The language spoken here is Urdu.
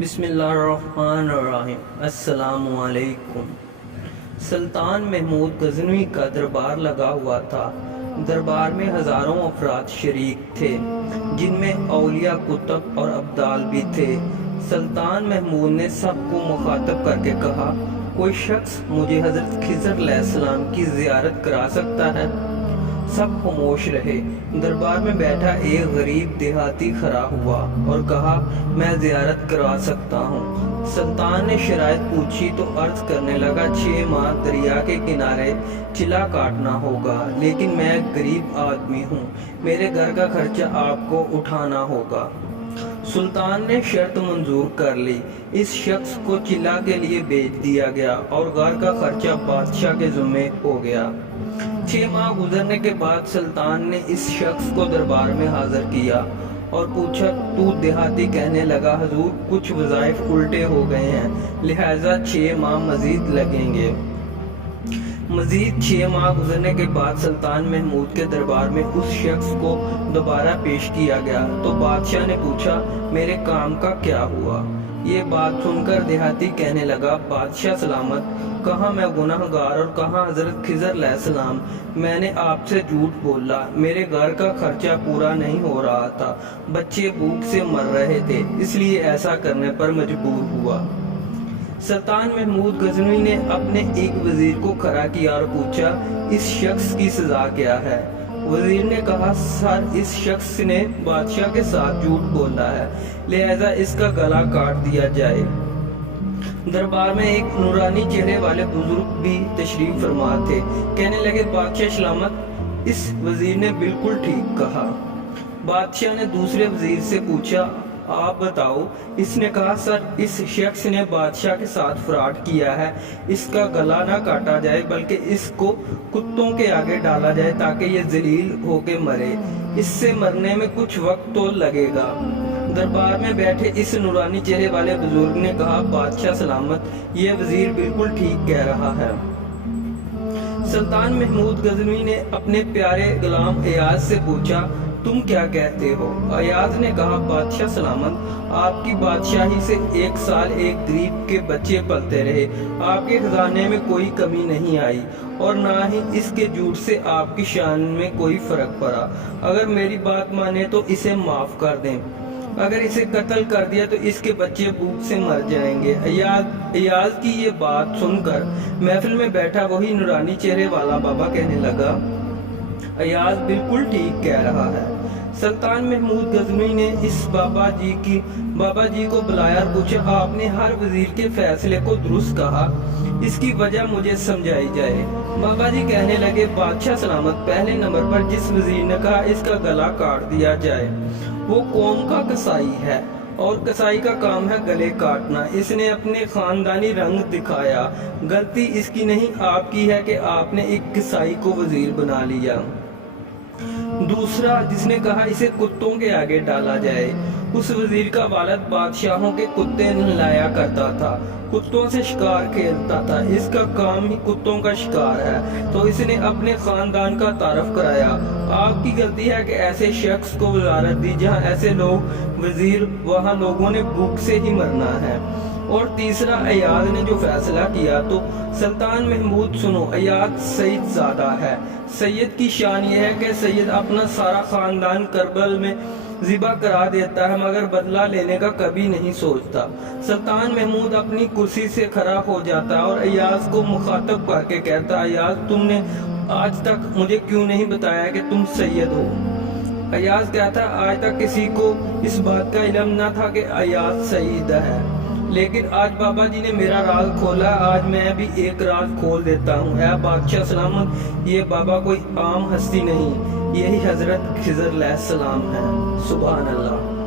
بسم اللہ الرحمن الرحیم۔ السلام علیکم۔ سلطان محمود غزنوی کا دربار لگا ہوا تھا۔ دربار میں ہزاروں افراد شریک تھے، جن میں اولیاء، کتب اور ابدال بھی تھے۔ سلطان محمود نے سب کو مخاطب کر کے کہا، کوئی شخص مجھے حضرت خضر علیہ السلام کی زیارت کرا سکتا ہے؟ سب خاموش رہے۔ دربار میں بیٹھا ایک غریب دیہاتی کھڑا ہوا اور کہا، میں زیارت کرا سکتا ہوں۔ سلطان نے شرائط پوچھی تو عرض کرنے لگا، 6 ماہ دریا کے کنارے چلا کاٹنا ہوگا، لیکن میں غریب آدمی ہوں، میرے گھر کا خرچہ آپ کو اٹھانا ہوگا۔ سلطان نے شرط منظور کر لی۔ اس شخص کو چلا کے لیے بھیج دیا گیا اور گھر کا خرچہ بادشاہ کے ذمے ہو گیا۔ 6 ماہ گزرنے کے بعد سلطان نے اس شخص کو دربار میں حاضر کیا اور پوچھا، تو دیہاتی کہنے لگا، حضور کچھ وظائف الٹے ہو گئے ہیں، لہٰذا 6 ماہ مزید لگیں گے۔ مزید 6 ماہ گزرنے کے بعد سلطان محمود کے دربار میں اس شخص کو دوبارہ پیش کیا گیا تو بادشاہ نے پوچھا، میرے کام کا کیا ہوا؟ یہ بات سن کر دیہاتی کہنے لگا، بادشاہ سلامت، کہاں میں گناہ گار اور کہاں حضرت خضر علیہ السلام، میں نے آپ سے جھوٹ بولا، میرے گھر کا خرچہ پورا نہیں ہو رہا تھا، بچے بھوک سے مر رہے تھے، اس لیے ایسا کرنے پر مجبور ہوا۔ سلطان محمود غزنوی نے اپنے ایک وزیر کو کھڑا کیا اور پوچھا، اس شخص کی سزا کیا ہے؟ وزیر نے کہا، سر اس شخص نے بادشاہ کے ساتھ جھوٹ بولا ہے، لہذا اس کا گلا کاٹ دیا جائے۔ دربار میں ایک نورانی چہرے والے بزرگ بھی تشریف فرما تھے۔ کہنے لگے، بادشاہ سلامت، اس وزیر نے بالکل ٹھیک کہا۔ بادشاہ نے دوسرے وزیر سے پوچھا، آپ بتاؤ؟ اس نے کہا، سر اس شخص نے بادشاہ کے ساتھ فراڈ کیا ہے، اس کا گلا نہ کاٹا جائے بلکہ اس کو کتوں کے آگے ڈالا جائے تاکہ یہ ذلیل ہو کے مرے، اس سے مرنے میں کچھ وقت تو لگے گا۔ دربار میں بیٹھے اس نورانی چہرے والے بزرگ نے کہا، بادشاہ سلامت، یہ وزیر بالکل ٹھیک کہہ رہا ہے۔ سلطان محمود غزنوی نے اپنے پیارے غلام ایاز سے پوچھا، تم کیا کہتے ہو؟ ایاز نے کہا، بادشاہ سلامت، آپ کی بادشاہی سے 1 سال ایک غریب کے بچے پلتے رہے، آپ کے خزانے میں کوئی کمی نہیں آئی اور نہ ہی اس کے جھوٹ سے آپ کی شان میں کوئی فرق پڑا۔ اگر میری بات مانے تو اسے معاف کر دیں، اگر اسے قتل کر دیا تو اس کے بچے بھوک سے مر جائیں گے۔ ایاز کی یہ بات سن کر محفل میں بیٹھا وہی نورانی چہرے والا بابا کہنے لگا، ایاز بالکل ٹھیک کہہ رہا ہے۔ سلطان محمود غزنوی نے اس بابا جی کو بلایا اور پوچھا، آپ نے ہر وزیر کے فیصلے کو درست کہا، اس کی وجہ مجھے سمجھائی جائے۔ بابا جی کہنے لگے، بادشاہ سلامت، پہلے نمبر پر جس وزیر نے کہا اس کا گلا کاٹ دیا جائے، وہ قوم کا قصائی ہے اور قصائی کا کام ہے گلے کاٹنا۔ اس نے اپنے خاندانی رنگ دکھایا، غلطی اس کی نہیں آپ کی ہے کہ آپ نے ایک قصائی کو وزیر بنا لیا۔ دوسرا جس نے کہا اسے کتوں کے آگے ڈالا جائے، اس وزیر کا والد بادشاہوں کے کتے نہلایا کرتا تھا، کتوں سے شکار کھیلتا تھا، اس کا کام ہی کتوں کا شکار ہے، تو اس نے اپنے خاندان کا تعارف کرایا۔ آپ کی غلطی ہے کہ ایسے شخص کو وزارت دی، جہاں ایسے لوگ وزیر، وہاں لوگوں نے بھوک سے ہی مرنا ہے۔ اور تیسرا ایاز نے جو فیصلہ کیا، تو سلطان محمود سنو، ایاز سید زادہ ہے۔ سید کی شان یہ ہے کہ سید اپنا سارا خاندان کربل میں ذبح کرا دیتا ہے مگر بدلہ لینے کا کبھی نہیں سوچتا۔ سلطان محمود اپنی کرسی سے کھڑا ہو جاتا اور ایاز کو مخاطب کر کے کہتا، ایاز تم نے آج تک مجھے کیوں نہیں بتایا کہ تم سید ہو؟ ایاز کہتا، آج تک کسی کو اس بات کا علم نہ تھا کہ ایاز سید ہے، لیکن آج بابا جی نے میرا راز کھولا، آج میں بھی ایک راز کھول دیتا ہوں۔ اے بادشاہ سلامت، یہ بابا کوئی عام ہستی نہیں، یہی حضرت خضر علیہ السلام ہے۔ سبحان اللہ۔